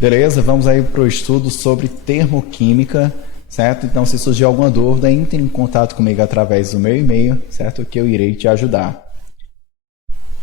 Beleza? Vamos aí para o estudo sobre termoquímica, certo? Então, se surgir alguma dúvida, entre em contato comigo através do meu e-mail, certo? Que eu irei te ajudar.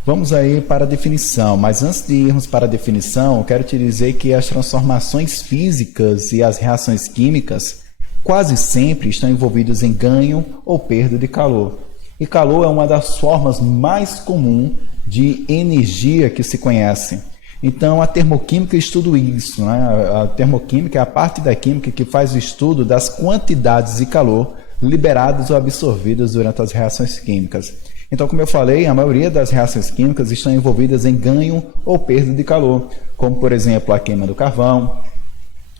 Vamos aí para a definição, mas antes de irmos para a definição, eu quero te dizer que as transformações físicas e as reações químicas quase sempre estão envolvidas em ganho ou perda de calor. E calor é uma das formas mais comuns de energia que se conhece. Então, a termoquímica estuda isso, né? A termoquímica é a parte da química que faz o estudo das quantidades de calor liberadas ou absorvidas durante as reações químicas. Então, como eu falei, a maioria das reações químicas estão envolvidas em ganho ou perda de calor, como, por exemplo, a queima do carvão,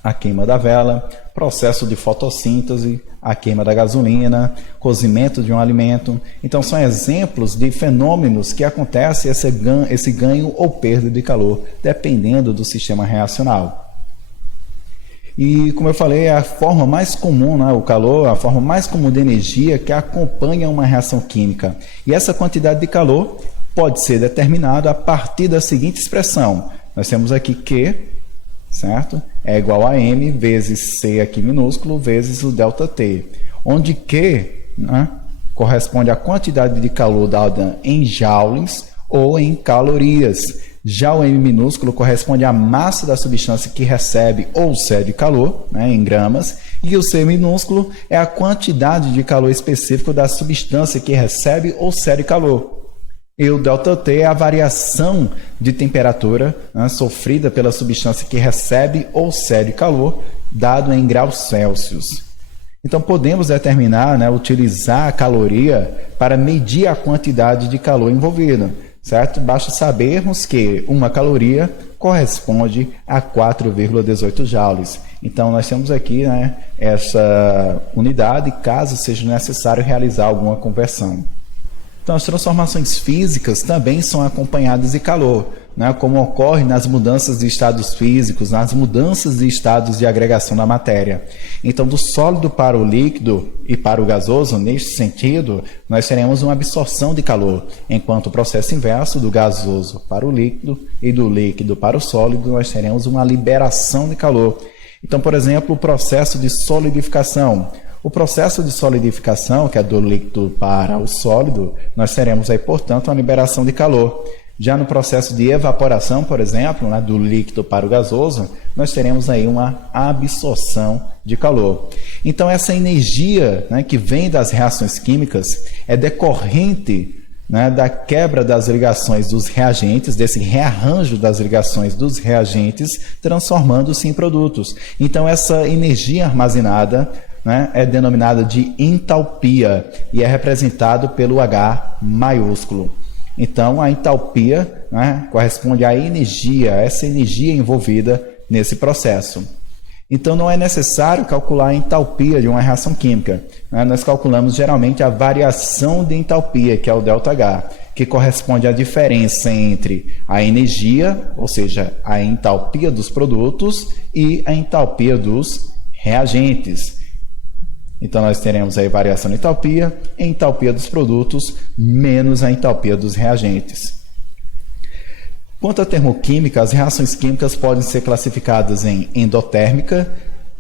a queima da vela, processo de fotossíntese, a queima da gasolina, cozimento de um alimento. Então, são exemplos de fenômenos que acontecem esse ganho ou perda de calor, dependendo do sistema reacional. E, como eu falei, é a forma mais comum, né, o calor, a forma mais comum de energia que acompanha uma reação química. E essa quantidade de calor pode ser determinada a partir da seguinte expressão. Nós temos aqui Q, certo? É igual a M vezes C aqui minúsculo, vezes o ΔT. Onde Q, né, corresponde à quantidade de calor dada em joules ou em calorias. Já o M minúsculo corresponde à massa da substância que recebe ou cede calor, né, em gramas, e o C minúsculo é a quantidade de calor específico da substância que recebe ou cede calor. E o ΔT é a variação de temperatura, né, sofrida pela substância que recebe ou cede calor, dado em graus Celsius. Então, podemos determinar, né, utilizar a caloria para medir a quantidade de calor envolvida. Certo? Basta sabermos que uma caloria corresponde a 4,18 joules. Então, nós temos aqui, né, essa unidade, caso seja necessário realizar alguma conversão. Então, as transformações físicas também são acompanhadas de calor, né, como ocorre nas mudanças de estados físicos, nas mudanças de estados de agregação da matéria. Então, do sólido para o líquido e para o gasoso, neste sentido, nós teremos uma absorção de calor, enquanto o processo inverso, do gasoso para o líquido e do líquido para o sólido, nós teremos uma liberação de calor. Então, por exemplo, o processo de solidificação. O processo de solidificação, que é do líquido para o sólido, nós teremos aí, portanto, uma liberação de calor. Já no processo de evaporação, por exemplo, né, do líquido para o gasoso, nós teremos aí uma absorção de calor. Então, essa energia, né, que vem das reações químicas é decorrente, né, da quebra das ligações dos reagentes, desse rearranjo das ligações dos reagentes, transformando-se em produtos. Então, essa energia armazenada, né, é denominada de entalpia e é representado pelo H maiúsculo. Então, a entalpia, né, corresponde à energia, essa energia envolvida nesse processo. Então, não é necessário calcular a entalpia de uma reação química. Né? Nós calculamos geralmente a variação de entalpia, que é o ΔH, que corresponde à diferença entre a energia, ou seja, a entalpia dos produtos, e a entalpia dos reagentes. Então, nós teremos aí variação de entalpia dos produtos, menos a entalpia dos reagentes. Quanto à termoquímica, as reações químicas podem ser classificadas em endotérmica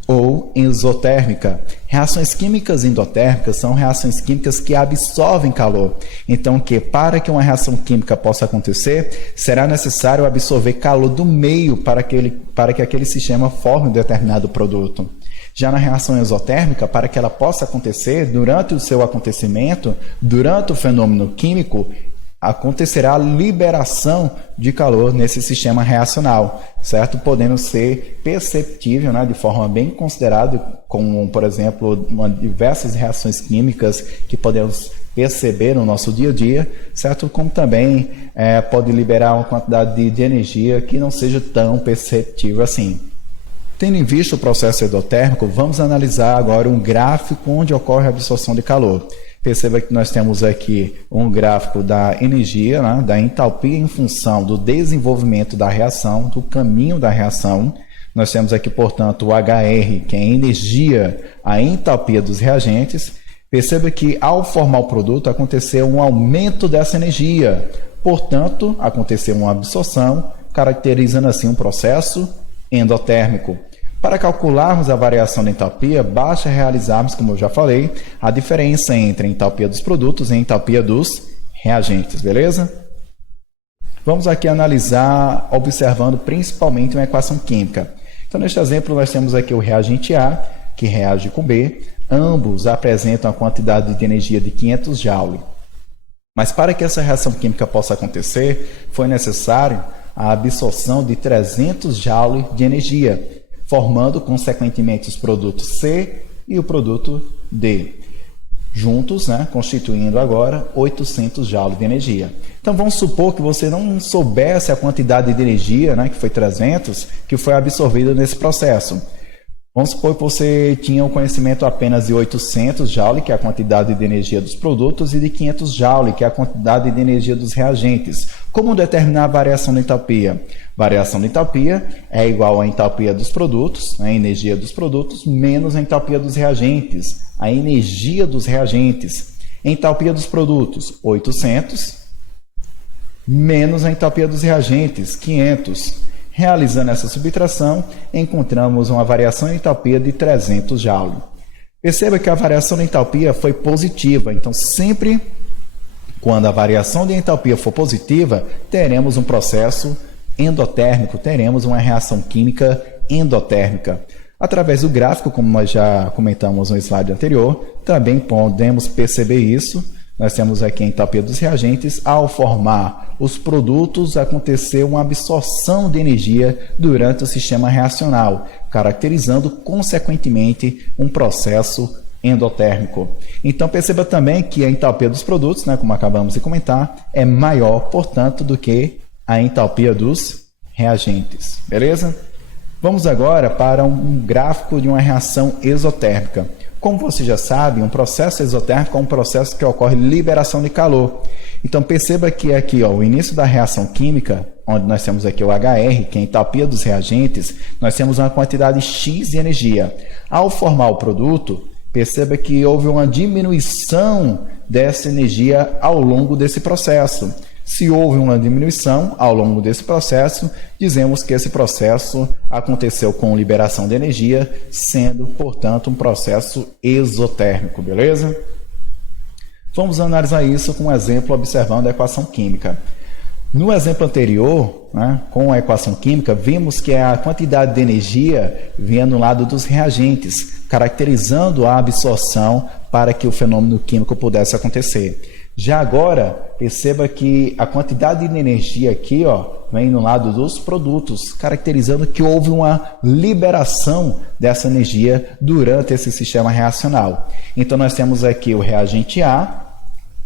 ou exotérmica. Reações químicas endotérmicas são reações químicas que absorvem calor. Então, para que uma reação química possa acontecer, será necessário absorver calor do meio para que aquele sistema forme um determinado produto. Já na reação exotérmica, para que ela possa acontecer, durante o seu acontecimento, durante o fenômeno químico, acontecerá a liberação de calor nesse sistema reacional, certo? Podendo ser perceptível, né, de forma bem considerada, como, por exemplo, diversas reações químicas que podemos perceber no nosso dia a dia, certo? Como também pode liberar uma quantidade de energia que não seja tão perceptível assim. Tendo em vista o processo endotérmico, vamos analisar agora um gráfico onde ocorre a absorção de calor. Perceba que nós temos aqui um gráfico da energia, né, da entalpia em função do desenvolvimento da reação, do caminho da reação. Nós temos aqui, portanto, o HR, que é a energia, a entalpia dos reagentes. Perceba que, ao formar o produto, aconteceu um aumento dessa energia. Portanto, aconteceu uma absorção, caracterizando assim um processo endotérmico. Para calcularmos a variação da entalpia, basta realizarmos, como eu já falei, a diferença entre a entalpia dos produtos e a entalpia dos reagentes, beleza? Vamos aqui analisar observando principalmente uma equação química. Então, neste exemplo, nós temos aqui o reagente A, que reage com B. Ambos apresentam a quantidade de energia de 500 Joule. Mas para que essa reação química possa acontecer, foi necessário a absorção de 300 Joule de energia, formando, consequentemente, os produtos C e o produto D, juntos, constituindo agora 800 Joule de energia. Então, vamos supor que você não soubesse a quantidade de energia, que foi 300, que foi absorvida nesse processo. Vamos supor que você tinha o conhecimento apenas de 800 Joule, que é a quantidade de energia dos produtos, e de 500 Joule, que é a quantidade de energia dos reagentes. Como determinar a variação da entalpia? Variação da entalpia é igual à entalpia dos produtos, a energia dos produtos, menos a entalpia dos reagentes, a energia dos reagentes. Entalpia dos produtos, 800, menos a entalpia dos reagentes, 500. Realizando essa subtração, encontramos uma variação de entalpia de 300 Joule. Perceba que a variação de entalpia foi positiva, então sempre quando a variação de entalpia for positiva, teremos um processo endotérmico, teremos uma reação química endotérmica. Através do gráfico, como nós já comentamos no slide anterior, também podemos perceber isso. Nós temos aqui a entalpia dos reagentes. Ao formar os produtos, aconteceu uma absorção de energia durante o sistema reacional, caracterizando, consequentemente, um processo endotérmico. Então, perceba também que a entalpia dos produtos, como acabamos de comentar, é maior, portanto, do que a entalpia dos reagentes. Beleza? Vamos agora para um gráfico de uma reação exotérmica. Como você já sabe, um processo exotérmico é um processo que ocorre liberação de calor. Então, perceba que aqui, o início da reação química, onde nós temos aqui o HR, que é a entalpia dos reagentes, nós temos uma quantidade X de energia. Ao formar o produto, perceba que houve uma diminuição dessa energia ao longo desse processo. Se houve uma diminuição ao longo desse processo, dizemos que esse processo aconteceu com liberação de energia, sendo, portanto, um processo exotérmico, beleza? Vamos analisar isso com um exemplo observando a equação química. No exemplo anterior, com a equação química, vimos que a quantidade de energia vinha no lado dos reagentes, caracterizando a absorção para que o fenômeno químico pudesse acontecer. Já agora, perceba que a quantidade de energia aqui vem no lado dos produtos, caracterizando que houve uma liberação dessa energia durante esse sistema reacional. Então, nós temos aqui o reagente A,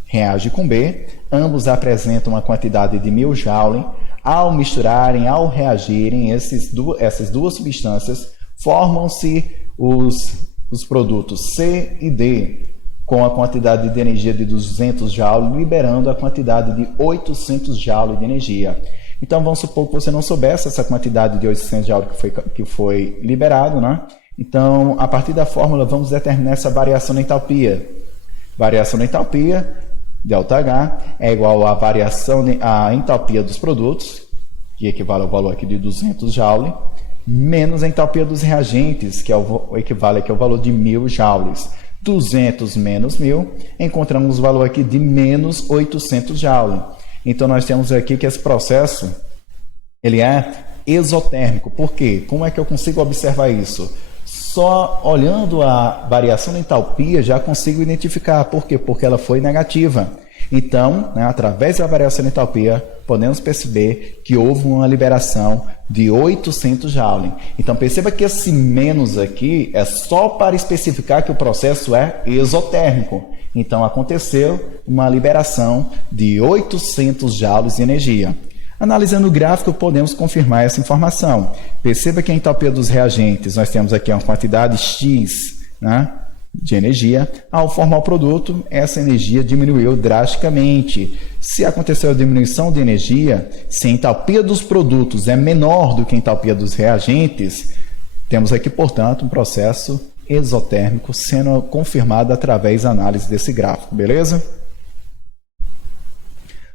reage com B, ambos apresentam uma quantidade de 1000 Joule. Ao misturarem, ao reagirem, essas duas substâncias, formam-se os produtos C e D, com a quantidade de energia de 200 Joule, liberando a quantidade de 800 Joule de energia. Então, vamos supor que você não soubesse essa quantidade de 800 Joule que foi liberado, Então, a partir da fórmula, vamos determinar essa variação da entalpia. Variação da entalpia, ΔH, é igual à variação da entalpia dos produtos, que equivale ao valor aqui de 200 Joule, menos a entalpia dos reagentes, que equivale aqui ao valor de 1000 Joules. 200 menos 1000, encontramos o valor aqui de menos 800 Joule. Então, nós temos aqui que esse processo ele é exotérmico. Por quê? Como é que eu consigo observar isso? Só olhando a variação da entalpia já consigo identificar. Por quê? Porque ela foi negativa. Então, através da variação de entalpia, podemos perceber que houve uma liberação de 800 Joule. Então, perceba que esse menos aqui é só para especificar que o processo é exotérmico. Então, aconteceu uma liberação de 800 Joules de energia. Analisando o gráfico, podemos confirmar essa informação. Perceba que a entalpia dos reagentes, nós temos aqui uma quantidade X, de energia. Ao formar o produto, essa energia diminuiu drasticamente. Se aconteceu a diminuição de energia, se a entalpia dos produtos é menor do que a entalpia dos reagentes, temos aqui, portanto, um processo exotérmico sendo confirmado através da análise desse gráfico, beleza?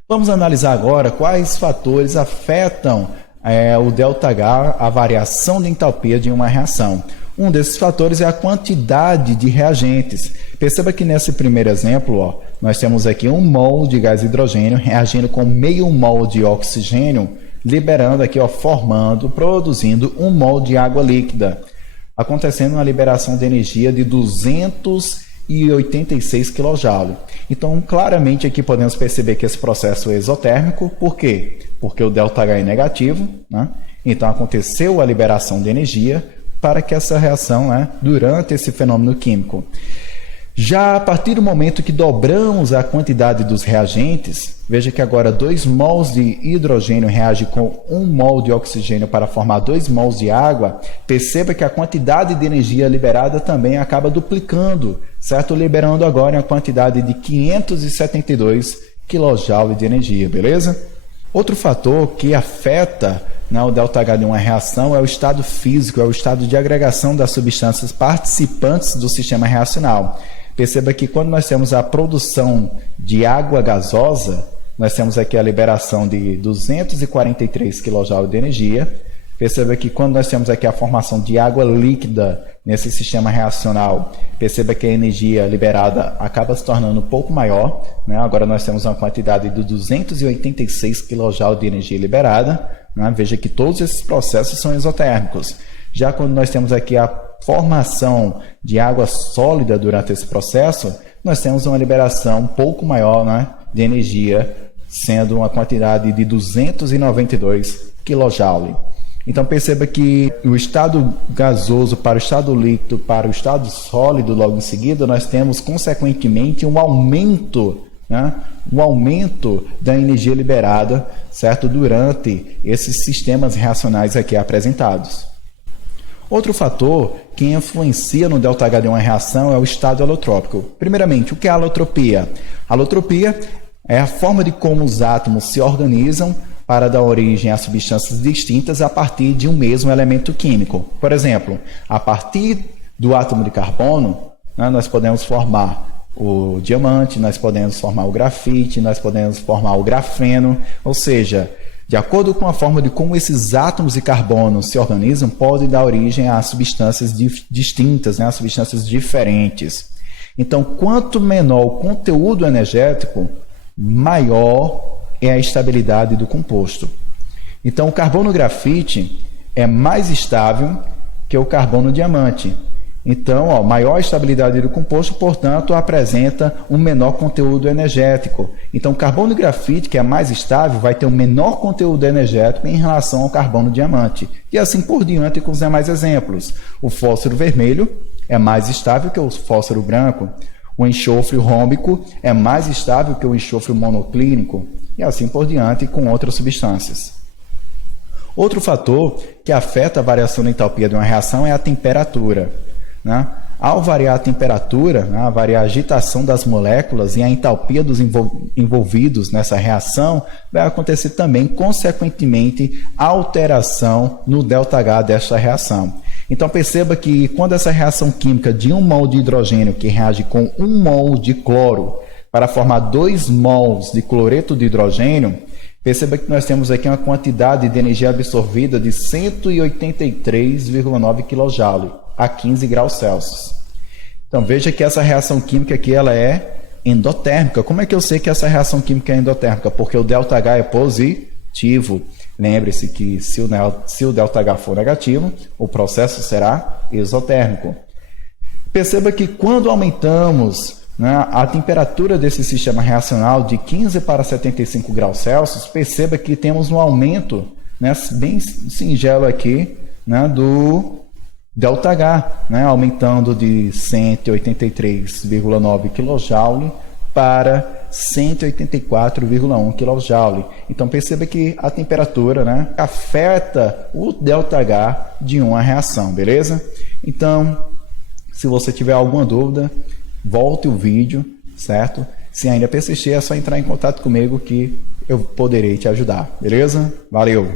Vamos analisar agora quais fatores afetam o ΔH, a variação de entalpia de uma reação. Um desses fatores é a quantidade de reagentes. Perceba que nesse primeiro exemplo, nós temos aqui 1 mol de gás hidrogênio reagindo com meio mol de oxigênio, liberando aqui, produzindo 1 mol de água líquida, acontecendo uma liberação de energia de 286 kJ. Então, claramente aqui podemos perceber que esse processo é exotérmico. Por quê? Porque o ΔH é negativo, né? Então aconteceu a liberação de energia para que essa reação, durante esse fenômeno químico. Já a partir do momento que dobramos a quantidade dos reagentes, veja que agora 2 mols de hidrogênio reage com 1 mol de oxigênio para formar 2 mols de água, perceba que a quantidade de energia liberada também acaba duplicando, certo? Liberando agora a quantidade de 572 kJ de energia, beleza? Outro fator que afeta o ΔH de uma reação é o estado físico, é o estado de agregação das substâncias participantes do sistema reacional. Perceba que quando nós temos a produção de água gasosa, nós temos aqui a liberação de 243 kJ de energia. Perceba que quando nós temos aqui a formação de água líquida nesse sistema reacional, perceba que a energia liberada acaba se tornando um pouco maior, Agora nós temos uma quantidade de 286 kJ de energia liberada, Veja que todos esses processos são exotérmicos. Já quando nós temos aqui a formação de água sólida durante esse processo, nós temos uma liberação um pouco maior, de energia, sendo uma quantidade de 292 kJ. Então perceba que o estado gasoso para o estado líquido para o estado sólido, logo em seguida, nós temos consequentemente um aumento da energia liberada, certo? Durante esses sistemas reacionais aqui apresentados. Outro fator que influencia no ΔH de uma reação é o estado alotrópico. Primeiramente, o que é a alotropia? A alotropia é a forma de como os átomos se organizam para dar origem a substâncias distintas a partir de um mesmo elemento químico. Por exemplo, a partir do átomo de carbono, nós podemos formar o diamante, nós podemos formar o grafite, nós podemos formar o grafeno, ou seja, de acordo com a forma de como esses átomos de carbono se organizam, pode dar origem a substâncias distintas, a substâncias diferentes. Então, quanto menor o conteúdo energético, maior é a estabilidade do composto. Então, o carbono grafite é mais estável que o carbono diamante. Então, maior estabilidade do composto, portanto, apresenta um menor conteúdo energético. Então, o carbono grafite, que é mais estável, vai ter um menor conteúdo energético em relação ao carbono diamante. E assim por diante com os demais exemplos. O fósforo vermelho é mais estável que o fósforo branco. O enxofre rômbico é mais estável que o enxofre monoclínico. E assim por diante com outras substâncias. Outro fator que afeta a variação da entalpia de uma reação é a temperatura. Ao variar a temperatura, variar a agitação das moléculas e a entalpia dos envolvidos nessa reação, vai acontecer também, consequentemente, alteração no ΔH desta reação. Então perceba que quando essa reação química de 1 mol de hidrogênio que reage com 1 mol de cloro para formar 2 mols de cloreto de hidrogênio, perceba que nós temos aqui uma quantidade de energia absorvida de 183,9 kJ a 15 graus Celsius. Então veja que essa reação química aqui ela é endotérmica. Como é que eu sei que essa reação química é endotérmica? Porque o ΔH é positivo. Lembre-se que se o ΔH for negativo, o processo será exotérmico. Perceba que quando aumentamos a temperatura desse sistema reacional de 15 para 75 graus Celsius, perceba que temos um aumento bem singelo aqui do ΔH, aumentando de 183,9 kJ para 184,1 kJ. Então perceba que a temperatura afeta o ΔH de uma reação, beleza? Então, se você tiver alguma dúvida, volte o vídeo, certo? Se ainda persistir, é só entrar em contato comigo que eu poderei te ajudar, beleza? Valeu!